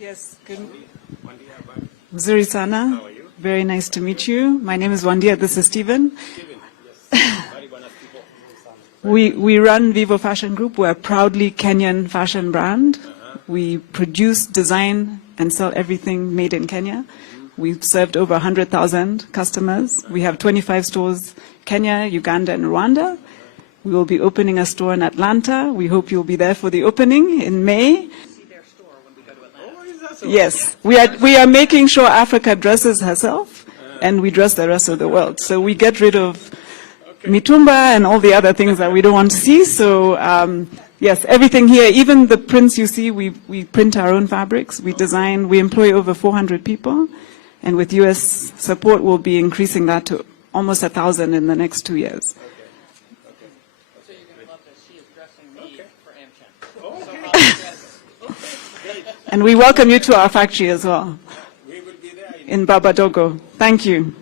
Yes, good. Mzuri sana. How are you? Very nice to meet you. My name is Wandia. This is Steven. We run Vivo Fashion Group. We're a proudly Kenyan fashion brand. We produce, design, and sell everything made in Kenya. We've served over 100,000 customers. We have 25 stores, Kenya, Uganda, and Rwanda. We will be opening a store in Atlanta. We hope you'll be there for the opening in May. Yes, we are making sure Africa dresses herself, and we dress the rest of the world. So we get rid of mitumba and all the other things that we don't want to see. So yes, everything here, even the prints you see, we print our own fabrics. We design. We employ over 400 people, and with U.S. support, we'll be increasing that to almost 1,000 in the next 2 years. So you're going to love this. She is dressing me for AmCham. And we welcome you to our factory as well. We will be there In Babadogo. Thank you.